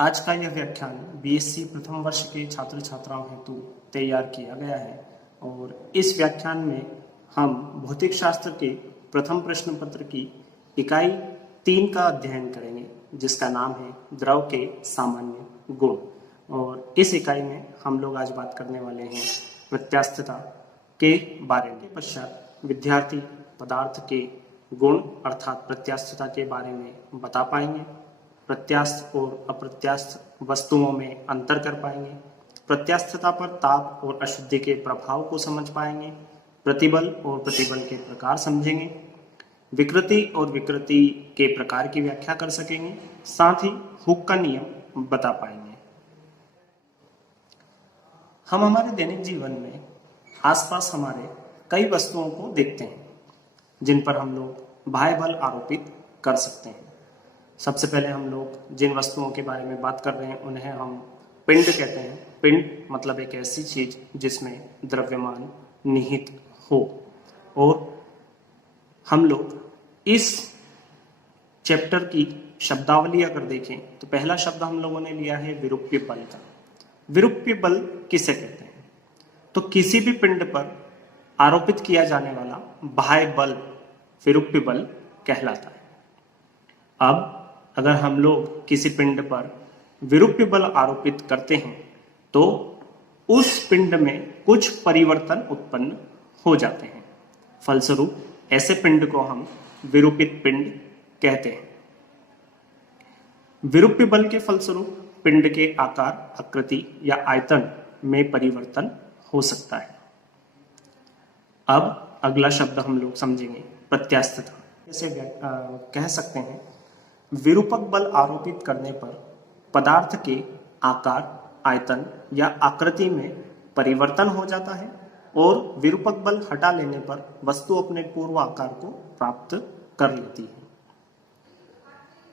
आज का यह व्याख्यान बीएससी प्रथम वर्ष के छात्र छात्राओं हेतु तैयार किया गया है और इस व्याख्यान में हम भौतिक शास्त्र के प्रथम प्रश्न पत्र की इकाई 3 का अध्ययन करेंगे, जिसका नाम है द्रव के सामान्य गुण। और इस इकाई में हम लोग आज बात करने वाले हैं प्रत्यास्थता के बारे में। पश्चात विद्यार्थी पदार्थ के गुण अर्थात प्रत्यास्थता के बारे में बता पाएंगे, प्रत्यास्थ और अप्रत्यास्थ वस्तुओं में अंतर कर पाएंगे, प्रत्यास्थता पर ताप और अशुद्धि के प्रभाव को समझ पाएंगे, प्रतिबल और प्रतिबल के प्रकार समझेंगे, विकृति और विकृति के प्रकार की व्याख्या कर सकेंगे, साथ ही हुक का नियम बता पाएंगे। हम हमारे दैनिक जीवन में आसपास हमारे कई वस्तुओं को देखते हैं जिन पर हम लोग बाह्य बल आरोपित कर सकते हैं। सबसे पहले हम लोग जिन वस्तुओं के बारे में बात कर रहे हैं उन्हें हम पिंड कहते हैं। पिंड मतलब एक ऐसी चीज जिसमें द्रव्यमान निहित हो। और हम लोग इस चैप्टर की शब्दावली अगर देखें तो पहला शब्द हम लोगों ने लिया है विरूप्य बल का। विरूप्य बल किसे कहते हैं? तो किसी भी पिंड पर आरोपित किया जाने वाला बाह्य बल विरूप्य बल कहलाता है। अब अगर हम लोग किसी पिंड पर विरूप्य बल आरोपित करते हैं तो उस पिंड में कुछ परिवर्तन उत्पन्न हो जाते हैं। फलस्वरूप ऐसे पिंड को हम विरूपित पिंड कहते हैं। विरूप्य बल के फलस्वरूप पिंड के आकार, आकृति या आयतन में परिवर्तन हो सकता है। अब अगला शब्द हम लोग समझेंगे प्रत्यास्थता। जैसे कह सकते हैं विरूपक बल आरोपित करने पर पदार्थ के आकार, आयतन या आकृति में परिवर्तन हो जाता है और विरूपक बल हटा लेने पर वस्तु अपने पूर्व आकार को प्राप्त कर लेती है।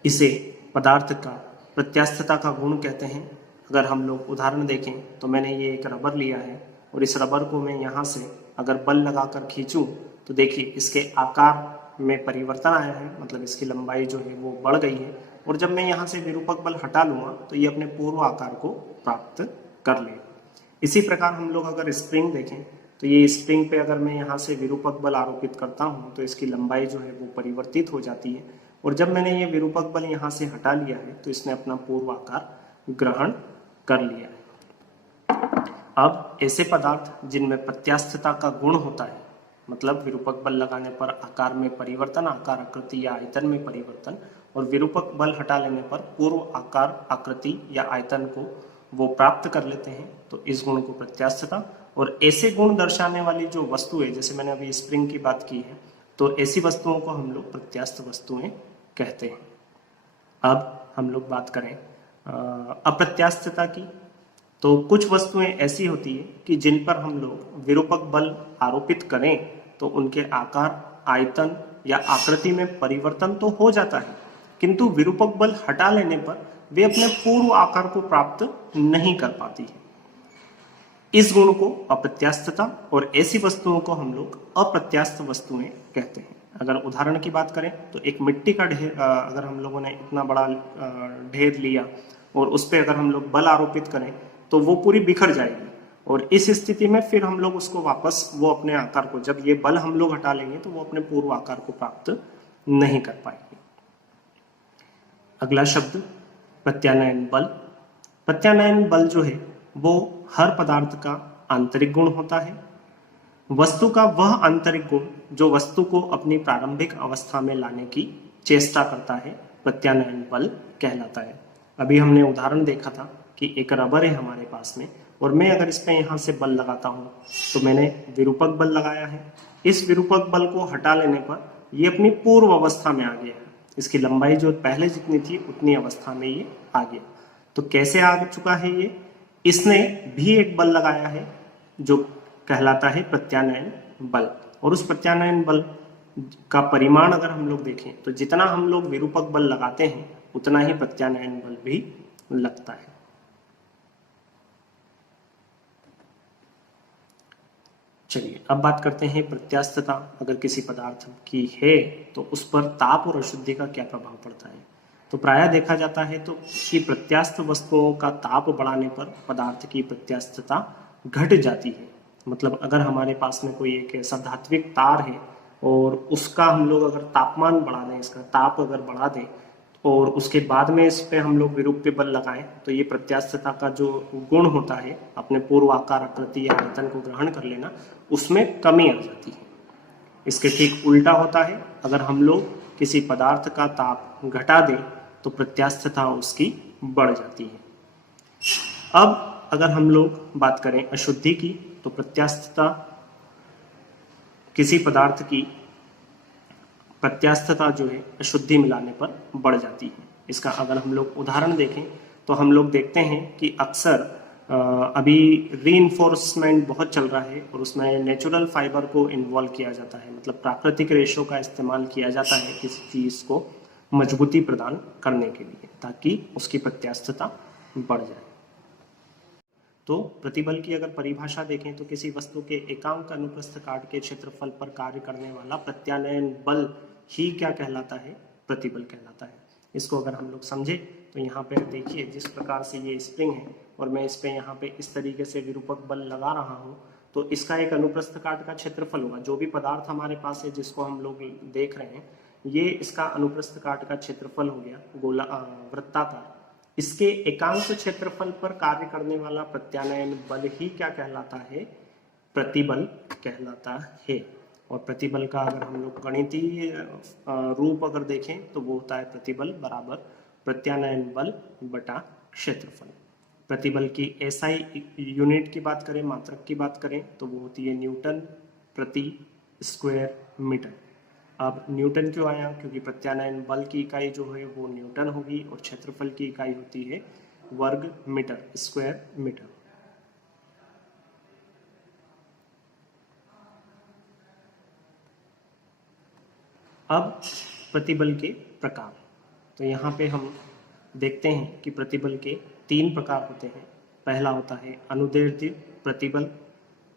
इसे पदार्थ का प्रत्यास्थता का गुण कहते हैं। अगर हम लोग उदाहरण देखें तो मैंने ये एक रबर लिया है और इस रबर को मैं यहाँ से अगर बल लगाकर खींचूं तो देखिए इसके आकार में परिवर्तन आया है, मतलब इसकी लंबाई जो है वो बढ़ गई है। और जब मैं यहाँ से विरूपक बल हटा लूंगा तो ये अपने पूर्व आकार को प्राप्त कर ले। इसी प्रकार हम लोग अगर स्प्रिंग देखें तो ये स्प्रिंग पे अगर मैं यहाँ से विरूपक बल आरोपित करता हूँ तो इसकी लंबाई जो है वो परिवर्तित हो जाती है। और जब मैंने ये विरूपक बल यहाँ से हटा लिया है तो इसने अपना पूर्व आकार ग्रहण कर लिया है। अब ऐसे पदार्थ जिनमें प्रत्यास्थता का गुण होता है, मतलब विरूपक बल लगाने पर आकार में परिवर्तन, आकार, आकृति या आयतन में परिवर्तन, और विरूपक बल हटा लेने पर पूर्व आकार, आकृति या आयतन को वो प्राप्त कर लेते हैं, तो इस गुण को प्रत्यास्थता। और ऐसे गुण दर्शाने वाली जो वस्तु है, जैसे मैंने अभी स्प्रिंग की बात की है, तो ऐसी वस्तुओं को हम लोग प्रत्यास्थ वस्तुएं कहते हैं। अब हम लोग बात करें अप्रत्यास्थता की, तो कुछ वस्तुएं ऐसी होती है कि जिन पर हम लोग विरूपक बल आरोपित करें तो उनके आकार, आयतन या आकृति में परिवर्तन तो हो जाता है, किंतु विरूपक बल हटा लेने पर वे अपने पूर्व आकार को प्राप्त नहीं कर पाती है। इस गुण को अप्रत्यास्थता, और ऐसी वस्तुओं को हम लोग अप्रत्यास्थ वस्तुएं कहते हैं। अगर उदाहरण की बात करें तो एक मिट्टी का ढेर, अगर हम लोगों ने इतना बड़ा ढेर लिया और उस पर अगर हम लोग बल आरोपित करें तो वो पूरी बिखर जाएगी। और इस स्थिति में फिर हम लोग उसको वापस वो अपने आकार को, जब ये बल हम लोग हटा लेंगे तो वो अपने पूर्व आकार को प्राप्त नहीं कर पाएंगे। अगला शब्द प्रत्यानयन बल। प्रत्यानयन बल जो है वो हर पदार्थ का आंतरिक गुण होता है। वस्तु का वह आंतरिक गुण जो वस्तु को अपनी प्रारंभिक अवस्था में लाने की चेष्टा करता है प्रत्यानयन बल कहलाता है। अभी हमने उदाहरण देखा था कि एक रबर है हमारे पास में और मैं अगर इस पे यहाँ से बल लगाता हूँ तो मैंने विरूपक बल लगाया है। इस विरूपक बल को हटा लेने पर ये अपनी पूर्व अवस्था में आ गया है। इसकी लंबाई जो पहले जितनी थी उतनी अवस्था में ये आ गया। तो कैसे आ चुका है ये? इसने भी एक बल लगाया है जो कहलाता है प्रत्यानयन बल। और उस प्रत्यानयन बल का परिमाण अगर हम लोग देखें तो जितना हम लोग विरूपक बल लगाते हैं उतना ही प्रत्यानयन बल भी लगता है। चलिए अब बात करते हैं प्रत्यास्थता अगर किसी पदार्थ की है तो उस पर ताप और अशुद्धि का क्या प्रभाव पड़ता है। तो प्रायः देखा जाता है तो कि प्रत्यास्थ वस्तुओं का ताप बढ़ाने पर पदार्थ की प्रत्यास्थता घट जाती है। मतलब अगर हमारे पास में कोई एक ऐसा धात्विक तार है और उसका हम लोग अगर तापमान बढ़ा दें, इसका ताप अगर बढ़ा दें और उसके बाद में इस पे हम लोग विरूप्य बल लगाएं, तो ये प्रत्यास्थता का जो गुण होता है अपने पूर्व आकार, आकृति या आयतन को ग्रहण कर लेना, उसमें कमी आ जाती है। इसके ठीक उल्टा होता है, अगर हम लोग किसी पदार्थ का ताप घटा दें तो प्रत्यास्थता उसकी बढ़ जाती है। अब अगर हम लोग बात करें अशुद्धि की, तो प्रत्यास्थता किसी पदार्थ की प्रत्यास्थता जो है अशुद्धि मिलाने पर बढ़ जाती है। इसका अगर हम लोग उदाहरण देखें तो हम लोग देखते हैं कि अक्सर अभी रीइंफोर्समेंट बहुत चल रहा है और उसमें नेचुरल फाइबर को इन्वॉल्व किया जाता है, मतलब प्राकृतिक रेशों का इस्तेमाल किया जाता है किसी चीज को मजबूती प्रदान करने के लिए, ताकि उसकी प्रत्यास्थता बढ़ जाए। तो प्रतिबल की अगर परिभाषा देखें तो किसी वस्तु के एकांक अनुप्रस्थ काट के क्षेत्रफल पर कार्य करने वाला प्रत्यानयन बल ही क्या कहलाता है? प्रतिबल कहलाता है। इसको अगर हम लोग समझे तो यहाँ पे देखिए, जिस प्रकार से ये स्प्रिंग है और मैं इस पे यहाँ पे इस तरीके से विरूपक बल लगा रहा हूँ, तो इसका एक अनुप्रस्थ काट का क्षेत्रफल होगा। जो भी पदार्थ हमारे पास है जिसको हम लोग देख रहे हैं, ये इसका अनुप्रस्थ काट का क्षेत्रफल हो गया, गोला वृत्ताकार। इसके एकांक क्षेत्रफल पर कार्य करने वाला प्रत्यानयन बल ही क्या कहलाता है? प्रतिबल कहलाता है। और प्रतिबल का अगर हम लोग गणितीय रूप अगर देखें तो वो होता है प्रतिबल बराबर प्रत्यानयन बल बटा क्षेत्रफल। प्रतिबल की एसआई यूनिट की बात करें, मात्रक की बात करें, तो वो होती है न्यूटन प्रति स्क्वायर मीटर। अब न्यूटन क्यों आया? क्योंकि प्रत्यानयन बल की इकाई जो है वो न्यूटन होगी और क्षेत्रफल की इकाई होती है वर्ग मीटर, स्क्वायर मीटर। अब प्रतिबल के प्रकार, तो यहाँ पे हम देखते हैं कि प्रतिबल के 3 प्रकार होते हैं। पहला होता है अनुदैर्ध्य प्रतिबल।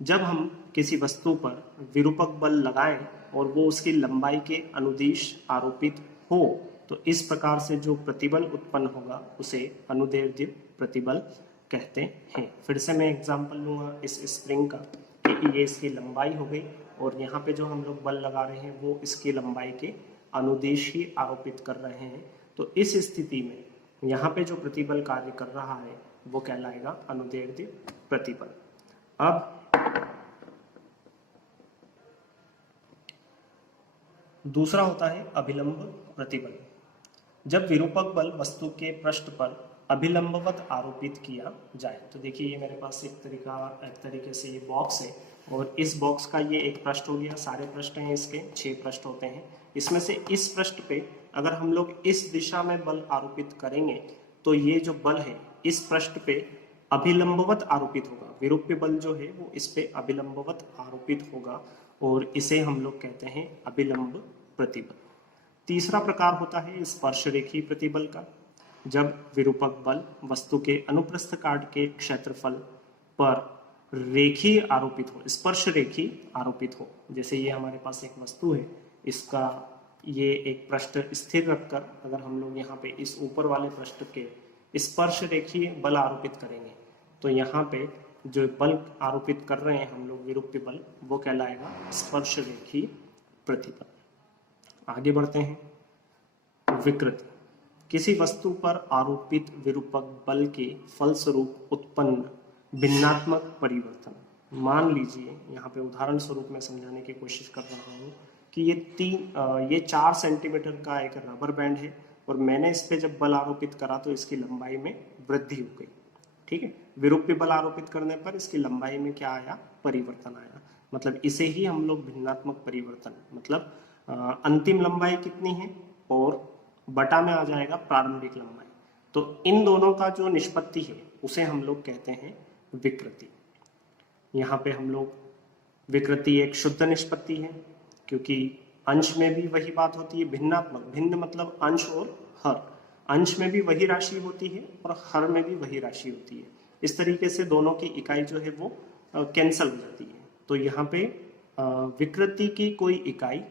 जब हम किसी वस्तु पर विरूपक बल लगाएं और वो उसकी लंबाई के अनुदिश आरोपित हो, तो इस प्रकार से जो प्रतिबल उत्पन्न होगा उसे अनुदैर्ध्य प्रतिबल कहते हैं। फिर से मैं एग्जांपल लूंगा इस स्प्रिंग का कि ये इसकी लंबाई हो गई और यहाँ पे जो हम लोग बल लगा रहे हैं वो इसकी लंबाई के अनुदिश ही आरोपित कर रहे हैं। तो इस स्थिति में यहाँ पे जो प्रतिबल कार्य कर रहा है वो कहलाएगा अनुदैर्ध्य प्रतिबल। अब दूसरा होता है अभिलंब प्रतिबल। जब विरूपक बल वस्तु के पृष्ठ पर अभिलंबवत आरोपित किया जाए, तो देखिए ये मेरे पास एक तरीके से ये बॉक्स है और इस बॉक्स का ये एक पृष्ठ हो गया, सारे पृष्ठ हैं इसके 6 पृष्ठ होते हैं। इसमें से इस पृष्ठ पे अगर हम लोग इस दिशा में बल आरोपित करेंगे तो ये जो बल है इस पृष्ठ पे अभिलंबवत आरोपित होगा। विरूप्य बल जो है वो इस पे अभिलंबवत आरोपित होगा और इसे हम लोग कहते हैं अभिलंब प्रतिबल। तीसरा प्रकार होता है स्पर्श रेखी प्रतिबल का। जब विरूपक बल वस्तु के अनुप्रस्थ काट के क्षेत्रफल पर रेखी आरोपित हो, स्पर्श रेखी आरोपित हो। जैसे ये हमारे पास एक वस्तु है, इसका ये एक पृष्ठ स्थिर रखकर अगर हम लोग यहाँ पे इस ऊपर वाले पृष्ठ के स्पर्श रेखी बल आरोपित करेंगे तो यहाँ पे जो बल आरोपित कर रहे हैं हम लोग विरूप्य बल, वो कहलाएगा स्पर्श रेखी प्रतिबल। आगे बढ़ते हैं। विकृति। किसी वस्तु पर आरोपित विरूपक बल के फलस्वरूप उत्पन्न भिन्नात्मक परिवर्तन। मान लीजिए यहाँ पे उदाहरण स्वरूप मैं समझाने की कोशिश कर रहा हूँ कि ये 4 सेंटीमीटर का एक रबर बैंड है और मैंने इस पे जब बल आरोपित करा तो इसकी लंबाई में वृद्धि हो गई। ठीक है, विरूपी बल आरोपित करने पर इसकी लंबाई में क्या आया? परिवर्तन आया। मतलब इसे ही हम लोग भिन्नात्मक परिवर्तन, मतलब अंतिम लंबाई कितनी है और बटा में आ जाएगा प्रारंभिक लंबाई, तो इन दोनों का जो निष्पत्ति है उसे हम लोग कहते हैं विकृति। यहाँ पे हम लोग विकृति एक शुद्ध निष्पत्ति है क्योंकि अंश में भी वही बात होती है। भिन्नात्मक, भिन्न मतलब अंश और हर, अंश में भी वही राशि होती है और हर में भी वही राशि होती है। इस तरीके से दोनों की इकाई जो है वो कैंसल हो जाती है। तो यहाँ पे विकृति की कोई इकाई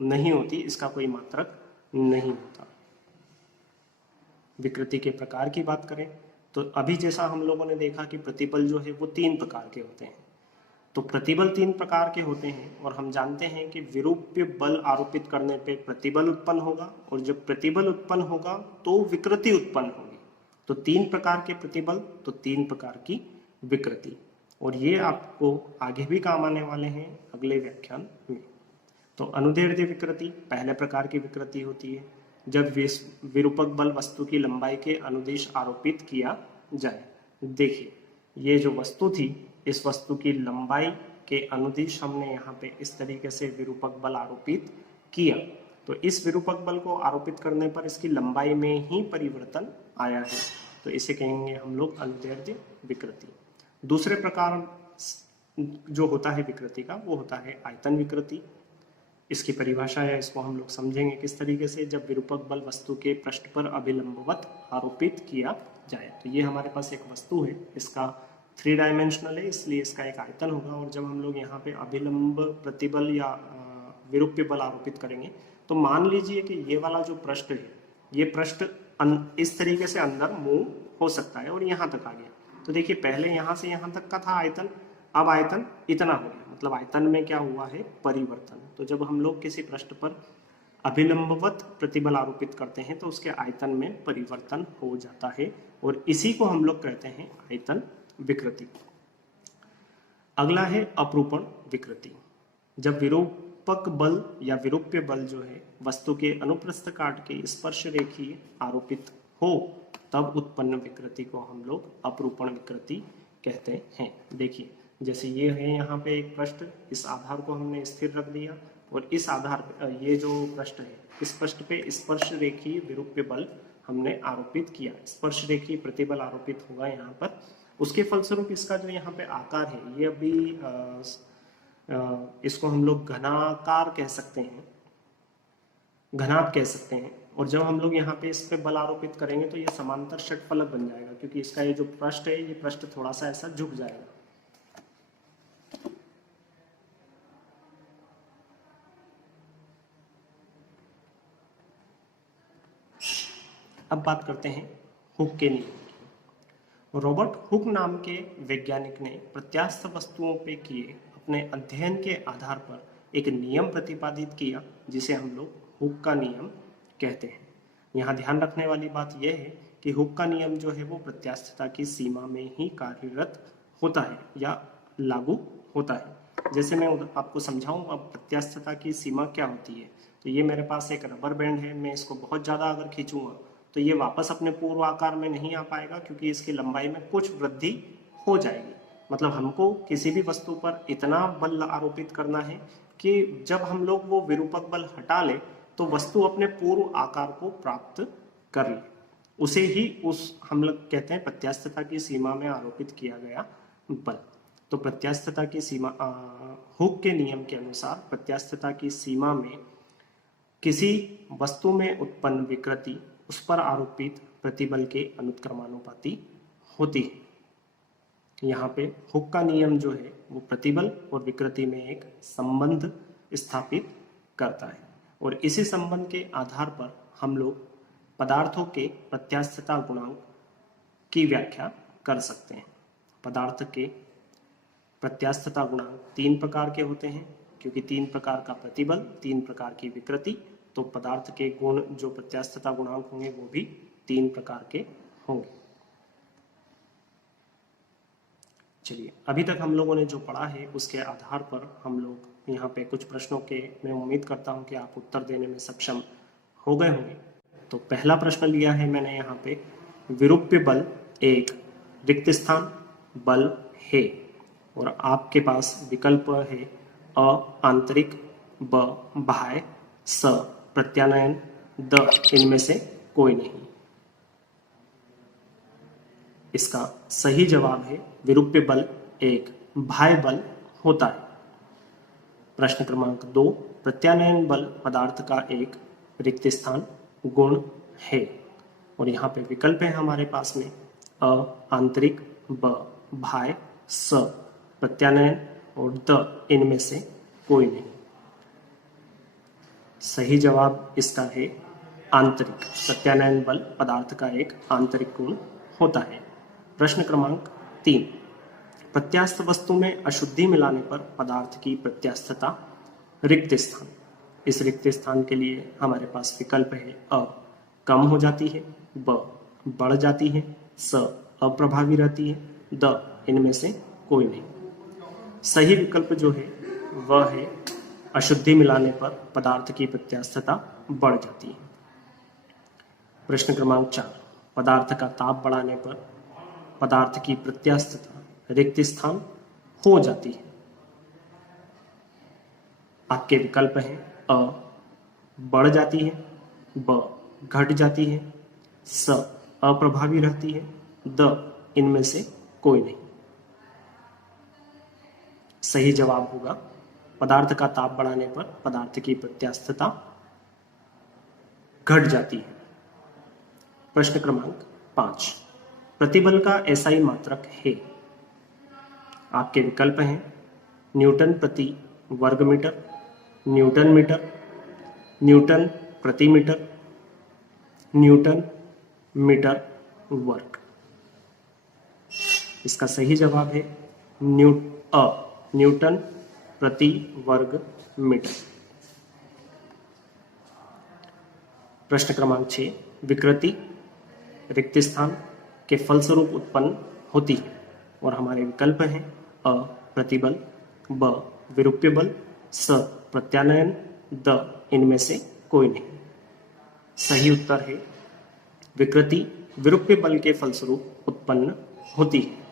नहीं होती, इसका कोई मात्रक नहीं होता। विकृति के प्रकार की बात करें तो अभी जैसा हम लोगों ने देखा कि प्रतिबल जो है वो 3 प्रकार के होते हैं। तो प्रतिबल 3 प्रकार के होते हैं और हम जानते हैं कि विरूप्य बल आरोपित करने पे प्रतिबल उत्पन्न होगा और जब प्रतिबल उत्पन्न होगा तो विकृति उत्पन्न होगी। तो 3 प्रकार के प्रतिबल तो 3 प्रकार की विकृति, और ये आपको आगे भी काम आने वाले हैं अगले व्याख्यान में। तो अनुदैर्ध्य विकृति पहले प्रकार की विकृति होती है जब विरूपक बल वस्तु की लंबाई के अनुदिश आरोपित किया जाए। देखिए ये जो वस्तु थी, इस वस्तु की लंबाई के अनुदिश हमने यहाँ पे इस तरीके से विरूपक बल आरोपित किया, तो इस विरूपक बल को आरोपित करने पर इसकी लंबाई में ही परिवर्तन आया है, तो इसे कहेंगे हम लोग अनुदैर्ध्य विकृति। दूसरे प्रकार जो होता है विकृति का वो होता है आयतन विकृति। इसकी परिभाषा है, इसको हम लोग समझेंगे किस तरीके से, जब विरूपक बल वस्तु के पृष्ठ पर अभिलंबवत आरोपित किया जाए। तो ये हमारे पास एक वस्तु है, इसका 3 डायमेंशनल है इसलिए इसका एक आयतन होगा, और जब हम लोग यहाँ पे अभिलंब प्रतिबल या विरूप्य बल आरोपित करेंगे तो मान लीजिए कि ये वाला जो पृष्ठ है, ये पृष्ठ इस तरीके से अंदर मूव हो सकता है और यहाँ तक आ गया। तो देखिए पहले यहाँ से यहाँ तक का था आयतन, अब आयतन इतना हो गया, मतलब आयतन में क्या हुआ है, परिवर्तन। तो जब हम लोग किसी पृष्ठ पर अभिलंबवत प्रतिबल आरोपित करते हैं तो उसके आयतन में परिवर्तन हो जाता है और इसी को हम लोग कहते हैं आयतन विकृति। अगला है अपरूपण विकृति। जब विरूपक बल या विरूप्य बल जो है वस्तु के अनुप्रस्थ काट के स्पर्श रेखीय आरोपित हो तब उत्पन्न विकृति को हम लोग अपरूपण विकृति कहते हैं। देखिए जैसे ये है यहाँ पे एक पृष्ठ, इस आधार को हमने स्थिर रख दिया और इस आधार ये जो पृष्ठ है इस पृष्ठ पे स्पर्श रेखीय विरूप्य बल हमने आरोपित किया, स्पर्श रेखीय प्रतिबल आरोपित हुआ यहाँ पर। उसके फलस्वरूप इसका जो यहाँ पे आकार है ये अभी इसको हम लोग घनाकार कह सकते हैं, घनाभ कह सकते हैं। और जब हम लोग यहाँ पे इस पे बल आरोपित करेंगे तो ये समांतर षटफलक बन जाएगा, क्योंकि इसका ये जो पृष्ठ है ये पृष्ठ थोड़ा सा ऐसा झुक जाएगा। अब बात करते हैं हुक के नियम की। रॉबर्ट हुक नाम के वैज्ञानिक ने प्रत्यास्थ वस्तुओं पे किए अपने अध्ययन के आधार पर एक नियम प्रतिपादित किया जिसे हम लोग हुक का नियम कहते हैं। यहाँ ध्यान रखने वाली बात यह है कि हुक का नियम जो है वो प्रत्यास्थता की सीमा में ही कार्यरत होता है या लागू होता है। जैसे मैं आपको समझाऊं अब प्रत्यास्थता की सीमा क्या होती है। तो ये मेरे पास एक रबर बैंड है, मैं इसको बहुत ज़्यादा अगर खींचूंगा तो ये वापस अपने पूर्व आकार में नहीं आ पाएगा, क्योंकि इसकी लंबाई में कुछ वृद्धि हो जाएगी। मतलब हमको किसी भी वस्तु पर इतना बल आरोपित करना है कि जब हम लोग वो विरूपक बल हटा ले तो वस्तु अपने पूर्व आकार को प्राप्त कर ले, उसे ही हम लोग कहते हैं प्रत्यास्थता की सीमा में आरोपित किया गया बल। तो प्रत्यास्थता की सीमा हुक के नियम के अनुसार प्रत्यास्थता की सीमा में किसी वस्तु में उत्पन्न विकृति उस पर आरोपित प्रतिबल के अनुत्क्रमानुपाती होती है। यहाँ पे हुक का नियम जो है वो प्रतिबल और विकृति में एक संबंध स्थापित करता है और इसी संबंध के आधार पर हम लोग पदार्थों के प्रत्यास्थता गुणांक की व्याख्या कर सकते हैं। पदार्थ के प्रत्यास्थता गुणांक 3 प्रकार के होते हैं, क्योंकि 3 प्रकार का प्रतिबल 3 प्रकार की विकृति, तो पदार्थ के गुण जो प्रत्यास्थता गुणांक होंगे वो भी 3 प्रकार के होंगे। चलिए अभी तक हम लोगों ने जो पढ़ा है उसके आधार पर हम लोग यहाँ पे कुछ प्रश्नों के मैं उम्मीद करता हूँ कि आप उत्तर देने में सक्षम हो गए होंगे। तो पहला प्रश्न लिया है मैंने यहाँ पे, विरूप्य बल एक रिक्त स्थान बल है और आपके पास विकल्प है अ आंतरिक, ब बाह्य, स प्रत्यानयन, द इनमें से कोई नहीं। इसका सही जवाब है विरूप्य बल एक बाह्य बल होता है। प्रश्न क्रमांक 2, प्रत्यानयन बल पदार्थ का एक रिक्त स्थान गुण है और यहाँ पे विकल्प है हमारे पास में अ आंतरिक, ब बाह्य, स प्रत्यानयन और द इनमें से कोई नहीं। सही जवाब इसका है आंतरिक, प्रत्यानयन बल पदार्थ का एक आंतरिक गुण होता है। प्रश्न क्रमांक 3, प्रत्यास्थ वस्तु में अशुद्धि मिलाने पर पदार्थ की प्रत्यास्थता रिक्त स्थान। इस रिक्त स्थान के लिए हमारे पास विकल्प है अ कम हो जाती है, ब बढ़ जाती है, स अप्रभावी रहती है, द इनमें से कोई नहीं। सही विकल्प जो है वह है अशुद्धि मिलाने पर पदार्थ की प्रत्यास्थता बढ़ जाती है। प्रश्न क्रमांक 4, पदार्थ का ताप बढ़ाने पर पदार्थ की प्रत्यास्थता रिक्त स्थान हो जाती है। आपके विकल्प हैं अ बढ़ जाती है, ब घट जाती है, स अप्रभावी रहती है, द इनमें से कोई नहीं। सही जवाब होगा पदार्थ का ताप बढ़ाने पर पदार्थ की प्रत्यास्थता घट जाती है। प्रश्न क्रमांक 5, प्रतिबल का एसआई मात्रक है। आपके विकल्प हैं न्यूटन प्रति वर्ग मीटर, न्यूटन मीटर, न्यूटन प्रति मीटर, न्यूटन मीटर वर्ग। इसका सही जवाब है न्यूटन प्रति वर्ग मीटर। प्रश्न क्रमांक 6, विकृति रिक्त स्थान के फलस्वरूप उत्पन्न होती है और हमारे विकल्प हैं अ प्रतिबल, ब विरूप्य बल, स प्रत्यानयन, द इनमें से कोई नहीं। सही उत्तर है विकृति विरूप्य बल के फलस्वरूप उत्पन्न होती है।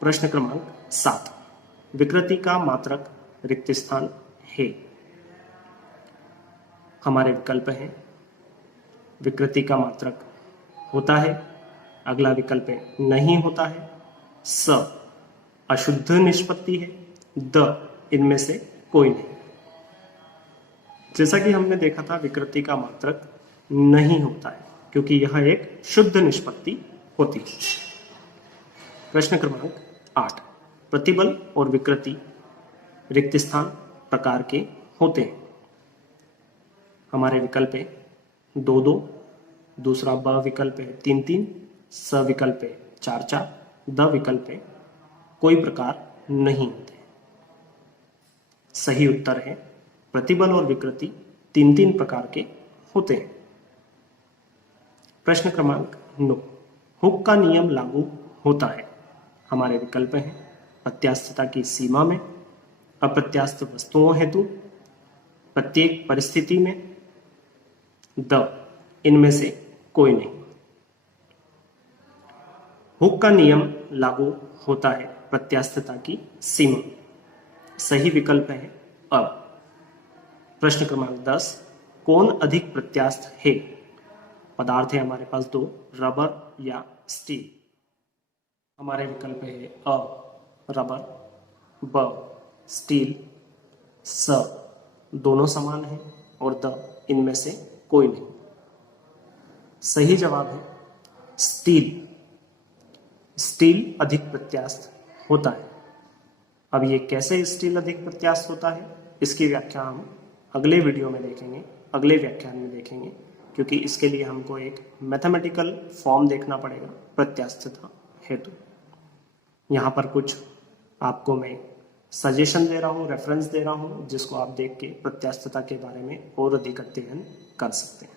प्रश्न क्रमांक 7, विकृति का मात्रक रिक्त स्थान है। हमारे विकल्प हैं विकृति का मात्रक होता है, अगला विकल्प है नहीं होता है, स अशुद्ध निष्पत्ति है, द इनमें से कोई नहीं। जैसा कि हमने देखा था विकृति का मात्रक नहीं होता है क्योंकि यह एक शुद्ध निष्पत्ति होती है। प्रश्न क्रमांक 8, प्रतिबल और विकृति रिक्त स्थान प्रकार के होते हैं। हमारे विकल्प है 2-2, दूसरा ब विकल्प है 3-3, स विकल्प है 4-4, द विकल्प है कोई प्रकार नहीं होते। सही उत्तर है प्रतिबल और विकृति 3-3 प्रकार के होते हैं। प्रश्न क्रमांक 9, हुक का नियम लागू होता है। हमारे विकल्प हैं प्रत्यास्थता की सीमा में, अप्रत्यास्थ वस्तुओं हेतु, प्रत्येक परिस्थिति में, द इनमें से कोई नहीं। हुक का नियम लागू होता है प्रत्यास्थता की सीमा। सही विकल्प है अ। प्रश्न क्रमांक 10, कौन अधिक प्रत्यास्थ है। पदार्थ है हमारे पास 2, रबर या स्टील। हमारे विकल्प है अ रबर, ब स्टील, स दोनों समान है और द इनमें से कोई नहीं। सही जवाब है स्टील। स्टील अधिक प्रत्यास्थ होता है। अब ये कैसे स्टील अधिक प्रत्यास्थ होता है इसकी व्याख्या हम अगले वीडियो में देखेंगे, अगले व्याख्यान में देखेंगे, क्योंकि इसके लिए हमको एक मैथमेटिकल फॉर्म देखना पड़ेगा प्रत्यास्थता हेतु। यहाँ पर कुछ आपको मैं सजेशन दे रहा हूँ, रेफरेंस दे रहा हूँ, जिसको आप देख के प्रत्यास्थता के बारे में और अधिक अध्ययन कर सकते हैं।